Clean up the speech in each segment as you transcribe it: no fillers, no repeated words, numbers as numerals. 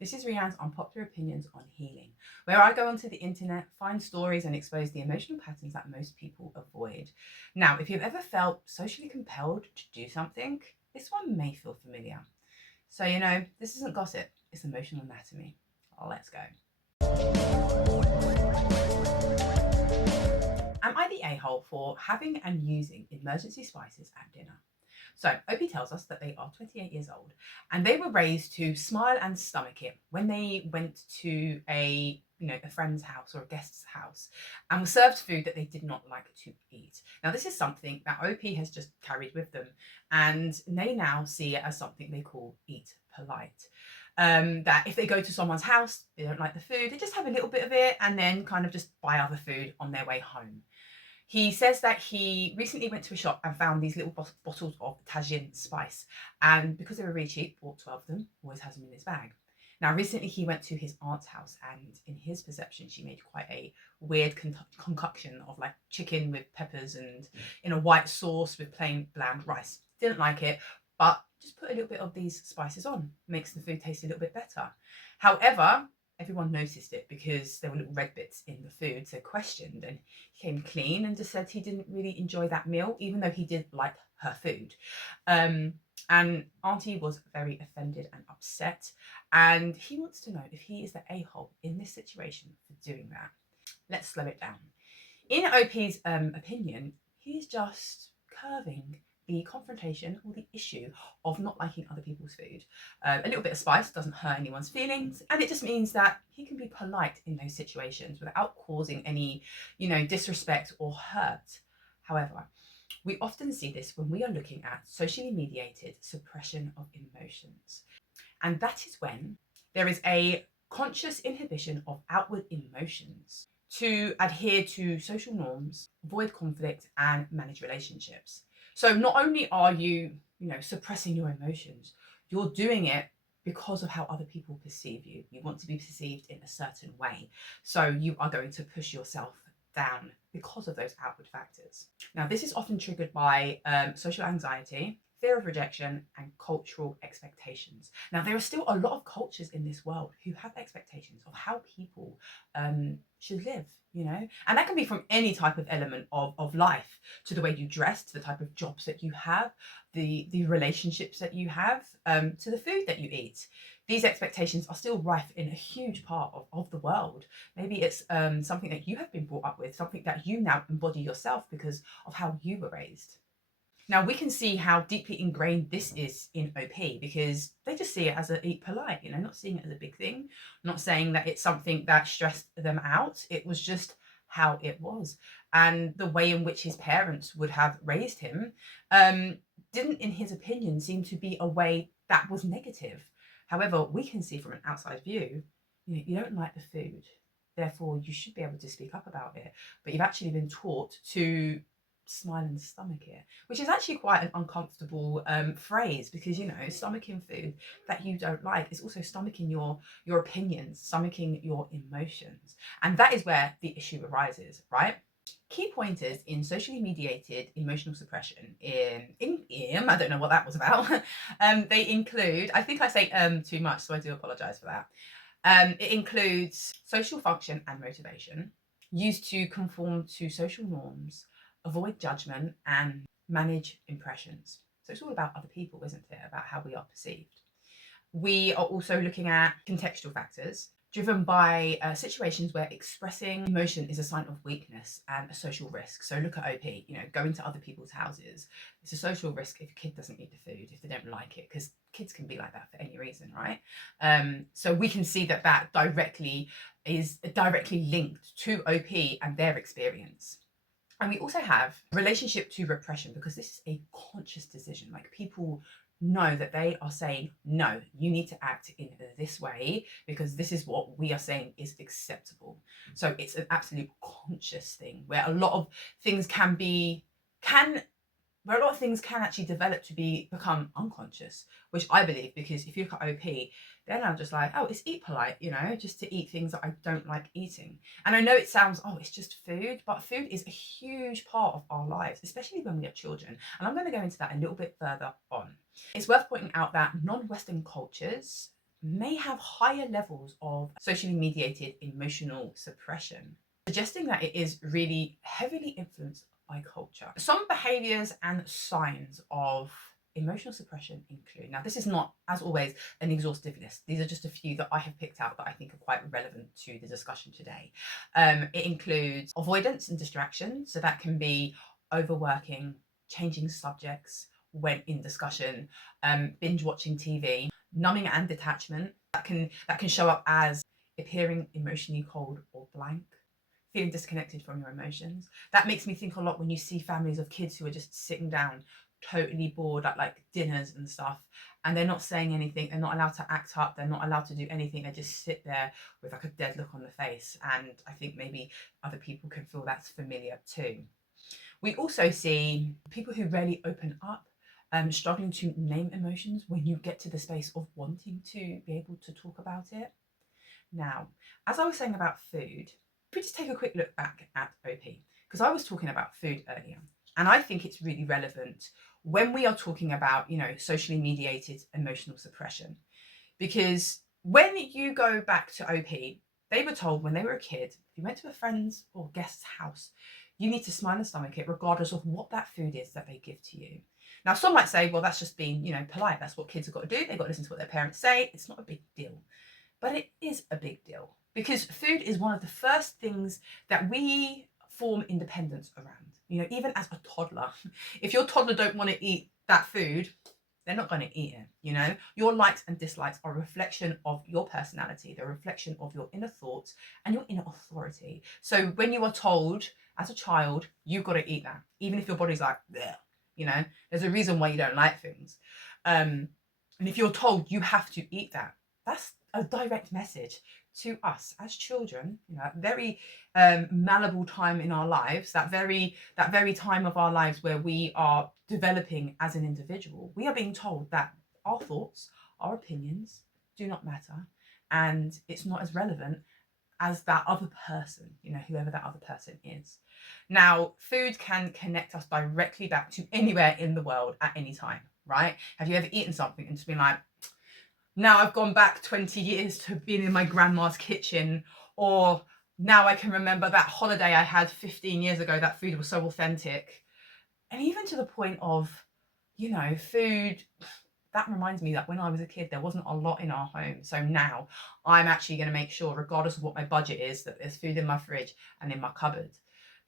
This is Rianne's Unpopular Opinions on Healing, where I go onto the internet, find stories, and expose the emotional patterns that most people avoid. Now, if you've ever felt socially compelled to do something, this one may feel familiar. So, this isn't gossip, it's emotional anatomy. Let's go. Am I the a-hole for having and using emergency spices at dinner? So Opie tells us that they are 28 years old and they were raised to smile and stomach it when they went to a friend's house or a guest's house and were served food that they did not like to eat. Now this is something that Opie has just carried with them, and they now see it as something they call eat polite. That if they go to someone's house, they don't like the food, they just have a little bit of it and then kind of just buy other food on their way home. He says that he recently went to a shop and found these little bottles of Tajin spice. And because they were really cheap, bought 12 of them, always has them in his bag. Now, recently he went to his aunt's house, and in his perception, she made quite a weird concoction of like chicken with peppers and in a white sauce with plain bland rice. Didn't like it, but just put a little bit of these spices on. Makes the food taste a little bit better. However, everyone noticed it because there were little red bits in the food, so questioned, and he came clean and just said he didn't really enjoy that meal, even though he did like her food. And Auntie was very offended and upset, and he wants to know if he is the a-hole in this situation for doing that. Let's slow it down. In OP's opinion, he's just curving the confrontation or the issue of not liking other people's food. A little bit of spice doesn't hurt anyone's feelings, and it just means that he can be polite in those situations without causing any, disrespect or hurt. However, we often see this when we are looking at socially mediated suppression of emotions. And that is when there is a conscious inhibition of outward emotions to adhere to social norms, avoid conflict, and manage relationships. So not only are you, suppressing your emotions, you're doing it because of how other people perceive you. You want to be perceived in a certain way. So you are going to push yourself down because of those outward factors. Now, this is often triggered by social anxiety, fear of rejection, and cultural expectations. Now, there are still a lot of cultures in this world who have expectations of how people should live, and that can be from any type of element of life, to the way you dress, to the type of jobs that you have, the relationships that you have, to the food that you eat. These expectations are still rife in a huge part of the world. Maybe it's something that you have been brought up with, something that you now embody yourself because of how you were raised. Now we can see how deeply ingrained this is in OP, because they just see it as a eat polite, not seeing it as a big thing, not saying that it's something that stressed them out. It was just how it was. And the way in which his parents would have raised him didn't, in his opinion, seem to be a way that was negative. However, we can see from an outside view, you don't like the food, therefore you should be able to speak up about it. But you've actually been taught to smile and stomach it, which is actually quite an uncomfortable phrase, because stomaching food that you don't like is also stomaching your opinions, stomaching your emotions, and that is where the issue arises, right? Key pointers in socially mediated emotional suppression in I don't know what that was about. They include, I think I say too much, so I do apologize for that. It includes social function and motivation, used to conform to social norms, avoid judgment, and manage impressions. So it's all about other people, isn't it? About how we are perceived. We are also looking at contextual factors driven by situations where expressing emotion is a sign of weakness and a social risk. So look at OP, going to other people's houses. It's a social risk if a kid doesn't eat the food, if they don't like it, because kids can be like that for any reason, right? So we can see that is directly linked to OP and their experience. And we also have relationship to repression, because this is a conscious decision. Like, people know that they are saying, no, you need to act in this way because this is what we are saying is acceptable. So it's an absolute conscious thing where a lot of things can actually develop to become unconscious, which I believe, because if you look at OP, they're now just like, oh, it's eat polite, just to eat things that I don't like eating. And I know it sounds, oh, it's just food, but food is a huge part of our lives, especially when we have children. And I'm going to go into that a little bit further on. It's worth pointing out that non-Western cultures may have higher levels of socially mediated emotional suppression, suggesting that it is really heavily influenced by culture. Some behaviors and signs of emotional suppression include, now this is not, as always, an exhaustive list. These are just a few that I have picked out that I think are quite relevant to the discussion today. It includes avoidance and distraction. So that can be overworking, changing subjects when in discussion, binge watching TV, numbing and detachment. That can show up as appearing emotionally cold or blank, feeling disconnected from your emotions. That makes me think a lot when you see families of kids who are just sitting down totally bored at like dinners and stuff, and they're not saying anything, they're not allowed to act up, they're not allowed to do anything, they just sit there with like a dead look on the face. And I think maybe other people can feel that's familiar too. We also see people who rarely open up, struggling to name emotions when you get to the space of wanting to be able to talk about it. Now, as I was saying about food, if we just take a quick look back at OP, because I was talking about food earlier, and I think it's really relevant when we are talking about, socially mediated emotional suppression. Because when you go back to OP, they were told when they were a kid, if you went to a friend's or guest's house, you need to smile and stomach it regardless of what that food is that they give to you. Now, some might say, well, that's just being, polite. That's what kids have got to do. They've got to listen to what their parents say. It's not a big deal. But it is a big deal because food is one of the first things that we form independence around. Even as a toddler, if your toddler don't want to eat that food, they're not going to eat it. Your likes and dislikes are a reflection of your personality. They're a reflection of your inner thoughts and your inner authority. So when you are told as a child, you've got to eat that, even if your body's like, bleh, there's a reason why you don't like things. And if you're told you have to eat that, that's a direct message to us as children, that very malleable time in our lives, that very time of our lives where we are developing as an individual. We are being told that our thoughts, our opinions do not matter, and it's not as relevant as that other person, whoever that other person is. Now, food can connect us directly back to anywhere in the world at any time, right? Have you ever eaten something and just been like, now I've gone back 20 years to being in my grandma's kitchen, or now I can remember that holiday I had 15 years ago, that food was so authentic. And even to the point of, food, that reminds me that when I was a kid, there wasn't a lot in our home. So now I'm actually going to make sure, regardless of what my budget is, that there's food in my fridge and in my cupboard.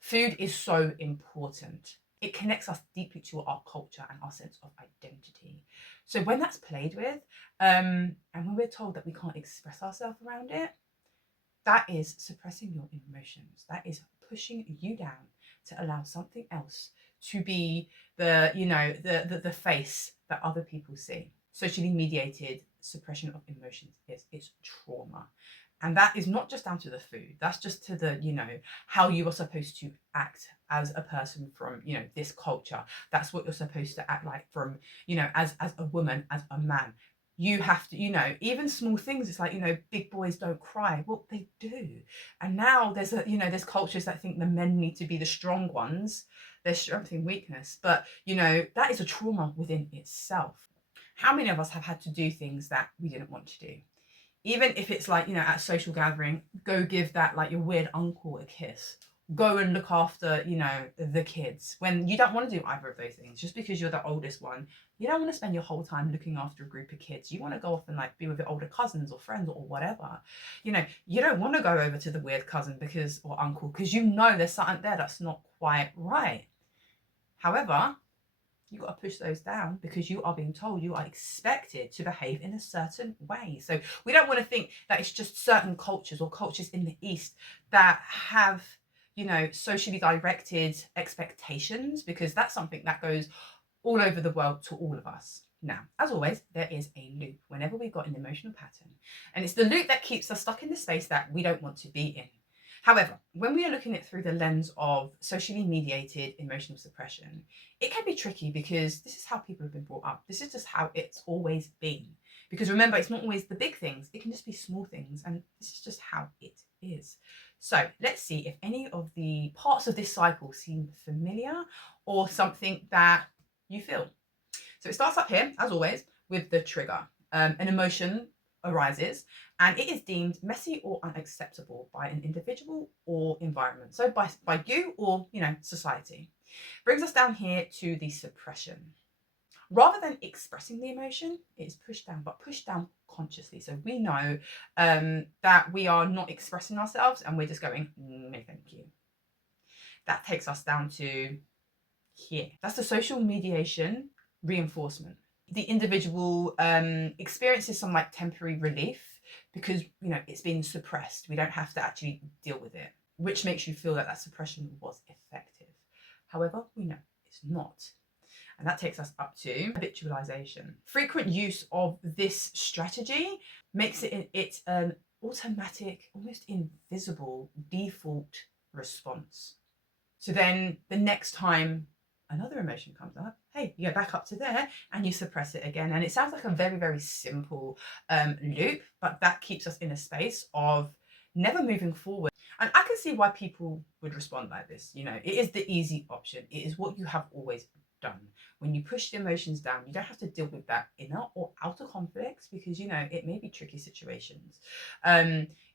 Food is so important. It connects us deeply to our culture and our sense of identity. So when that's played with, and when we're told that we can't express ourselves around it, that is suppressing your emotions. That is pushing you down to allow something else to be the face that other people see. Socially mediated suppression of emotions is trauma. And that is not just down to the food. That's just to the, how you are supposed to act as a person from, this culture. That's what you're supposed to act like from, as a woman, as a man. You have to, even small things. It's like, big boys don't cry. Well, they do. And now there's cultures that think the men need to be the strong ones. There's strength in weakness. But, that is a trauma within itself. How many of us have had to do things that we didn't want to do? Even if it's like, at a social gathering, go give that like your weird uncle a kiss. Go and look after, the kids when you don't want to do either of those things. Just because you're the oldest one, you don't want to spend your whole time looking after a group of kids. You want to go off and like be with your older cousins or friends or whatever. You don't want to go over to the weird cousin or uncle because there's something there that's not quite right. However, you've got to push those down because you are being told, you are expected to behave in a certain way. So we don't want to think that it's just certain cultures or cultures in the East that have, socially directed expectations, because that's something that goes all over the world to all of us. Now, as always, there is a loop whenever we've got an emotional pattern, and it's the loop that keeps us stuck in the space that we don't want to be in. However, when we are looking at it through the lens of socially mediated emotional suppression, it can be tricky because this is how people have been brought up. This is just how it's always been. Because remember, it's not always the big things. It can just be small things. And this is just how it is. So let's see if any of the parts of this cycle seem familiar or something that you feel. So it starts up here, as always, with the trigger. An emotion arises, and it is deemed messy or unacceptable by an individual or environment. So by you or, society. Brings us down here to the suppression. Rather than expressing the emotion, it is pushed down, but pushed down consciously. So we know that we are not expressing ourselves and we're just going, no, thank you. That takes us down to here. That's the social mediation reinforcement. The individual experiences some like temporary relief because, it's been suppressed. We don't have to actually deal with it, which makes you feel that that suppression was effective. However, we know it's not. And that takes us up to habitualization. Frequent use of this strategy makes it an automatic, almost invisible default response. So then the next time another emotion comes up, hey, you go back up to there and you suppress it again. And it sounds like a very, very simple loop, but that keeps us in a space of never moving forward. And I can see why people would respond like this. It is the easy option. It is what you have always done. When you push the emotions down, you don't have to deal with that inner or outer conflicts because, it may be tricky situations.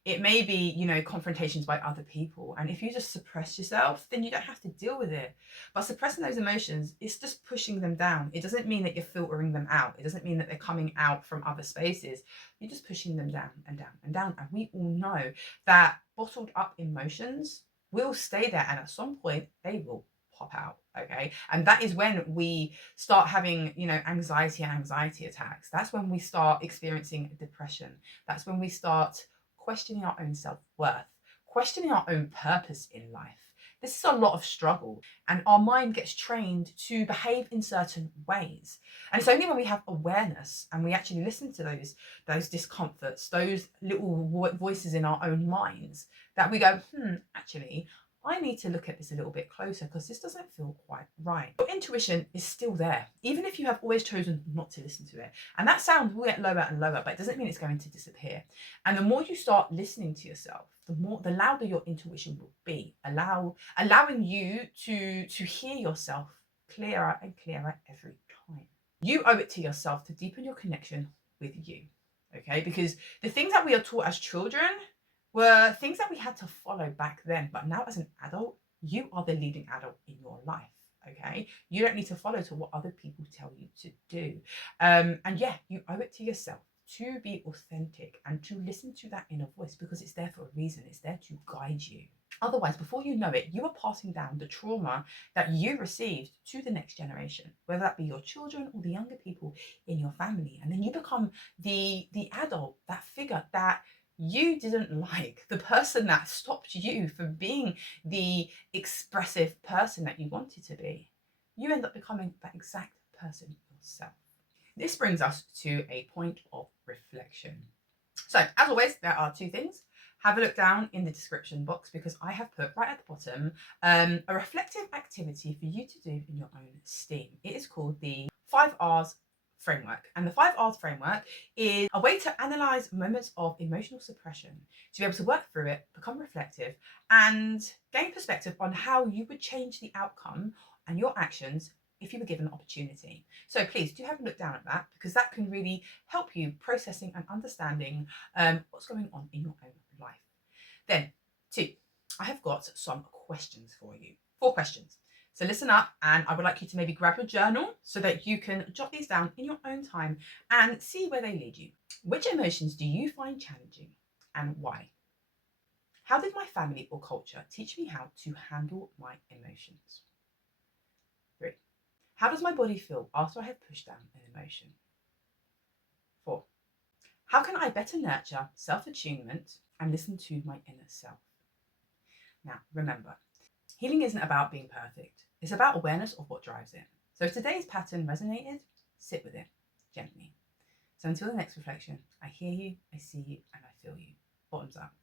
It may be, confrontations by other people. And if you just suppress yourself, then you don't have to deal with it. But suppressing those emotions, it's just pushing them down. It doesn't mean that you're filtering them out. It doesn't mean that they're coming out from other spaces. You're just pushing them down and down and down. And we all know that bottled up emotions will stay there. And at some point, they will pop out. Okay. And that is when we start having, anxiety and anxiety attacks. That's when we start experiencing depression. That's when we start questioning our own self-worth, questioning our own purpose in life. This is a lot of struggle, and our mind gets trained to behave in certain ways. And it's only when we have awareness and we actually listen to those discomforts, those little voices in our own minds, that we go, actually, I need to look at this a little bit closer because this doesn't feel quite right. Your intuition is still there, even if you have always chosen not to listen to it. And that sound will get lower and lower, but it doesn't mean it's going to disappear. And the more you start listening to yourself, the louder your intuition will be, allowing you to hear yourself clearer and clearer every time. You owe it to yourself to deepen your connection with you, okay? Because the things that we are taught as children were things that we had to follow back then. But now as an adult, you are the leading adult in your life, okay? You don't need to follow to what other people tell you to do. And yeah, you owe it to yourself to be authentic and to listen to that inner voice because it's there for a reason. It's there to guide you. Otherwise, before you know it, you are passing down the trauma that you received to the next generation, whether that be your children or the younger people in your family. And then you become the adult, that figure that you didn't like, the person that stopped you from being the expressive person that you wanted to be. You end up becoming that exact person yourself. This brings us to a point of reflection. So, as always, there are two things. Have a look down in the description box because I have put right at the bottom a reflective activity for you to do in your own steam. It is called the 5 R's framework. And the 5 R's framework is a way to analyze moments of emotional suppression, to be able to work through it, become reflective, and gain perspective on how you would change the outcome and your actions if you were given an opportunity. So please do have a look down at that because that can really help you processing and understanding what's going on in your own life. Then 2, I have got some questions for you. 4 questions. So listen up, and I would like you to maybe grab your journal so that you can jot these down in your own time and see where they lead you. Which emotions do you find challenging and why? How did my family or culture teach me how to handle my emotions? 3, how does my body feel after I have pushed down an emotion? 4, how can I better nurture self-attunement and listen to my inner self? Now, remember, healing isn't about being perfect. It's about awareness of what drives it. So if today's pattern resonated, sit with it gently. So until the next reflection, I hear you, I see you, and I feel you. Bottoms up.